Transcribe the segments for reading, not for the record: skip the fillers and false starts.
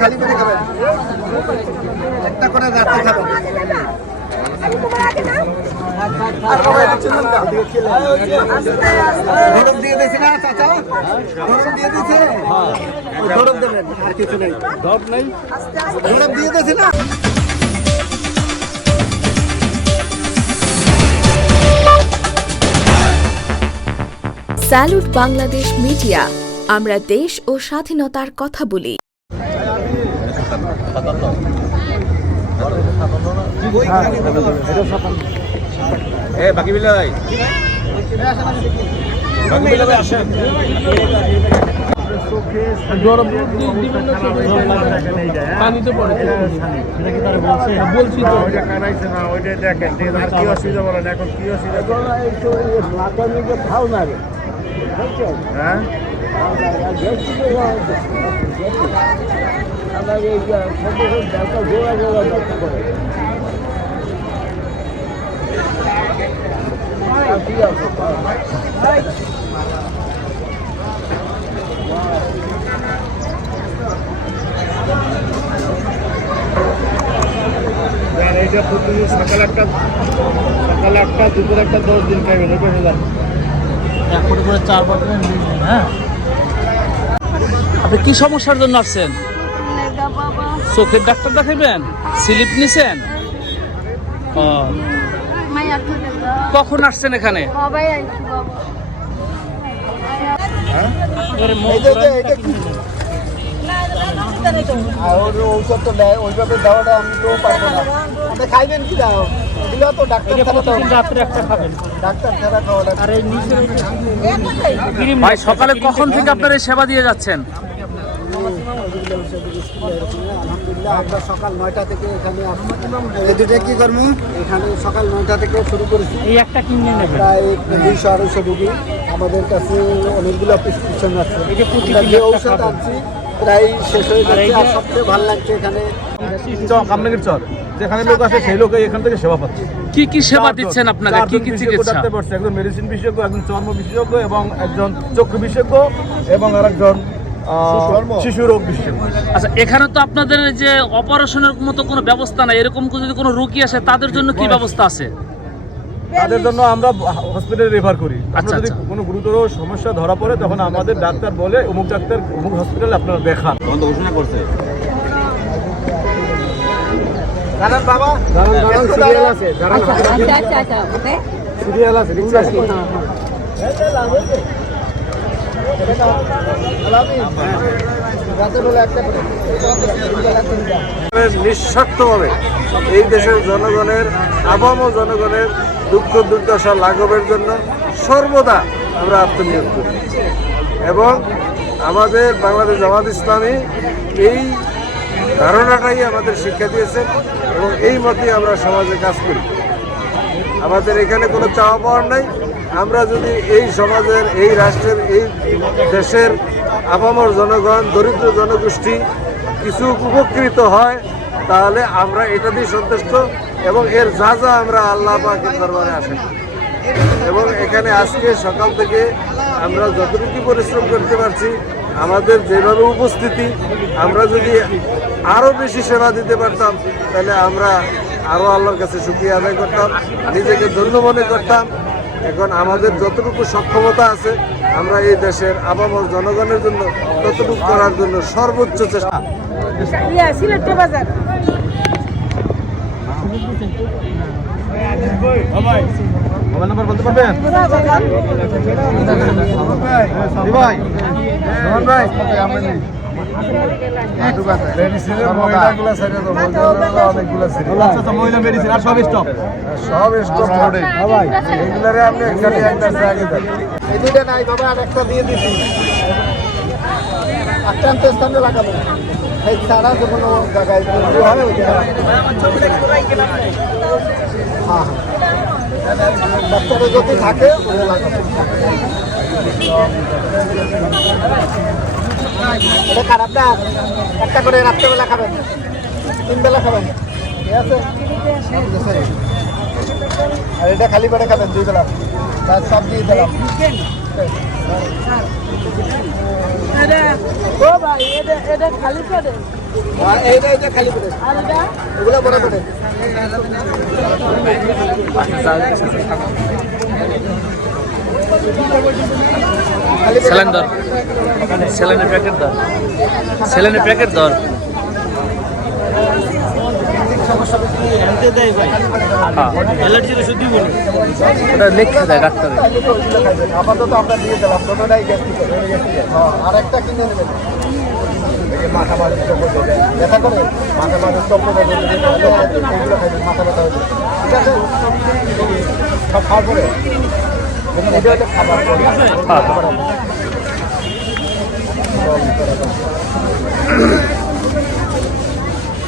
খালি করে খাবেন, একটা করে রাতে খাবেন। গরম দিয়ে দিয়েছি না চাচা, গরম দিয়ে দিয়েছে, গরম দেবেন আর কিছু নেই, গরম দিয়ে দিয়েছি না। স্যালুট বাংলাদেশ মিডিয়া, আমরা দেশ ও স্বাধীনতার কথা বলি। বাকি বিলাই আসেন। পানিতে পড়ে বলছি তো কানাইছে না, ওইটা দেখেন আর কি অসুবিধা বলেন, এখন কি অসুবিধা খাও না রে, হ্যাঁ এইটা প্রতিদিন সকাল একটা দুপুর একটা 10 দিন খাইবেন, ওই পেশে যান। এক কোটি করে 4 বছর নিয়েছেন। হ্যাঁ, আপনি কি সমস্যার জন্য আসছেন? চোখের ডাক্তার দেখাবেন? স্লিপ নিছেন? কখন আসছেন এখানে? ঔষধ তো দেয়, ওইভাবে দেওয়াটা আমি তো পারবো না। আপনি খাইবেন কি দাও, এগুলো তো ডাক্তার রাত্রে একটা খাবেন। ডাক্তার ছাড়া খাওয়াটা। ভাই, সকালে কখন থেকে আপনারা এই সেবা দিয়ে যাচ্ছেন? আলহামদুলিল্লাহ, আমরা সকাল 9টা থেকে এখানে আসছি। এই দুটো কি করবো, এখানে সকাল 9টা থেকে শুরু করেছি। এই একটা কিনে নেবেন। প্রায় 200-250 রোগী আমাদের কাছে, অনেকগুলো প্রেসক্রিপশন আছে। আমরা যে ঔষধ আনছি প্রায় শেষ হয়ে যাচ্ছে। আর সবচেয়ে ভালো লাগছে এখানে কামরাঙ্গীর চর, যেখানে লোক আসে সেই লোক এখান থেকে সেবা পাচ্ছে। কি কি সেবা দিচ্ছেন আপনাকে? কি কি চিকিৎসা? একজন মেডিসিন বিশেষজ্ঞ, একজন চর্ম বিশেষজ্ঞ এবং একজন চক্ষু বিশেষজ্ঞ এবং আরেকজন শিশু রোগ বিশেষজ্ঞ। আচ্ছা, এখানে তো আপনাদের যে অপারেশনের মতো কোনো ব্যবস্থা নাই, এরকম যদি কোনো রোগী আসে তাদের জন্য কি ব্যবস্থা আছে? তাদের জন্য আমরা হসপিটালে রেফার করি। আচ্ছা, যদি কোনো গুরুতর সমস্যা ধরা পড়ে তখন আমাদের ডাক্তার বলে অমুক ডাক্তার অমুক হসপিটালে আপনারা দেখান। ঘোষণা করছে বাবা, সিরিয়াল আছে, সিরিয়াল আছে, নিঃস্বার্থভাবে এই দেশের জনগণের, আবাম ও জনগণের দুঃখ দুর্দশা লাঘবের জন্য সর্বদা আমরা আত্মনিয়োগ করি। এবং আমাদের বাংলাদেশ জামাত ইসলামী এই ধারণাটাই আমাদের শিক্ষা দিয়েছে এবং এই মতেই আমরা সমাজে কাজ করি। আমাদের এখানে কোনো চাওয়া পাওয়ার নাই। আমরা যদি এই সমাজের, এই রাষ্ট্রের, এই দেশের আপামর জনগণ, দরিদ্র জনগোষ্ঠী কিছু উপকৃত হয় তাহলে আমরা এটা দিয়ে সন্তুষ্ট এবং এর যা যা আমরা আল্লাহ পাকের দরবারে আসি। এবং এখানে আজকে সকাল থেকে আমরা যতটুকু পরিশ্রম করতে পারছি, আমাদের যেভাবে উপস্থিতি, আমরা যদি আরও বেশি সেবা দিতে পারতাম তাহলে আমরা আরও আল্লাহর কাছে শুকরিয়া আদায় করতাম, নিজেকে ধন্য মনে করতাম। এখন আমাদের যতটুকু সক্ষমতা আছে আমরা এই দেশের আপামর জনগণের জন্য ততটুকু করার জন্য সর্বোচ্চ চেষ্টা। মোবাইল নাম্বার বলতে পারবেন? মহিলা মেডিসিন আর সব স্টপ, সব স্টপ মোডে এগুলারে আপনি খালি একটা জায়গায় দেন। এই দুইটা নাই বাবা, আর একটা দিয়ে দিছি, আক্রান্ত স্থানে লাগাবো। এই সারা যে কোনো জায়গায় হয় ওই জায়গায়। হ্যাঁ, ডাক্তারের যদি থাকে ওগুলো লাগাবো। এটা খারাপ না, একটা করে রাত্রেবেলা খাবেন, 3 বেলা খাবেন, ঠিক আছে? আর এটা খালি পেটে খাবেন 2 বেলা, সব দিয়ে দিলাম। ও ভাই, এটা খালি পেটে স্যালাইন দর, স্যালাইনের প্যাকেট দর, স্যালাইনের প্যাকেট দর। ওটা লিখে দেয় ডাক্তারে। আপাতত আমরা দিয়ে দিলাম দুটোটাই গ্যাস্ট্রিক আর একটা কিনে নেবেন মাথা মাঝে ব্যথা করে মাথা মাঝে চক্র এগুলো খাইবেন মাথা ব্যথা হয়েছে ঠিক আছে সব খাওয়ার পরে এটা হচ্ছে খাবার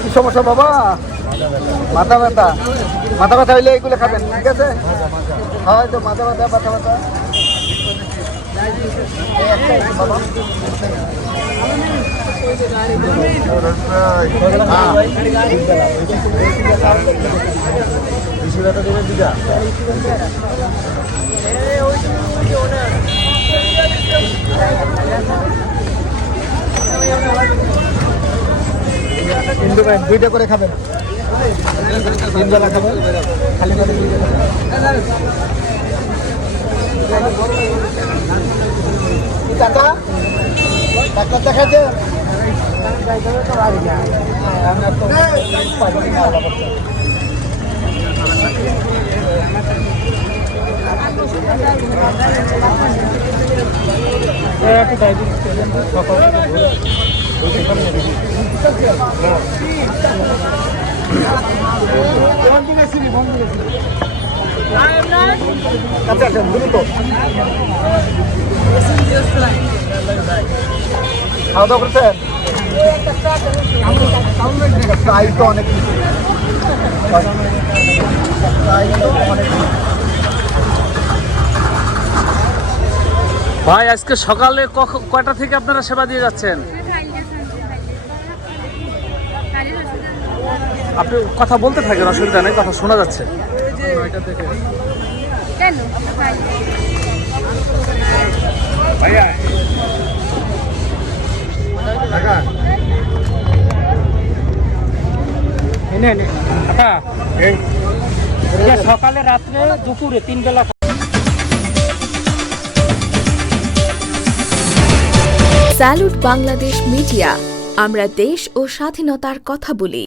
কি সমস্যা বাবা মাথা ব্যথা হইলে এইগুলো খাবেন ঠিক আছে হয়তো মাথা ব্যথা দুইটা করে খাবেন 3 বেলা খাবেন খালি পেটে 2 বেলা চাচা ডাক্তার দেখাচ্ছে আচ্ছা দ্রুত খাওয়া দাওয়া করছেন প্রায় তো অনেক কিছু ভাই আজকে সকালে কয়টা থেকে আপনারা সেবা দিয়ে যাচ্ছেন? আপনি কথা বলতে থাকেন, অসুবিধা নেই, কথা শোনা যাচ্ছে। সকালে রাত্রে দুপুরে 3 বেলা। স্যালুট বাংলাদেশ মিডিয়া, আমরা দেশ ও স্বাধীনতার কথা বলি।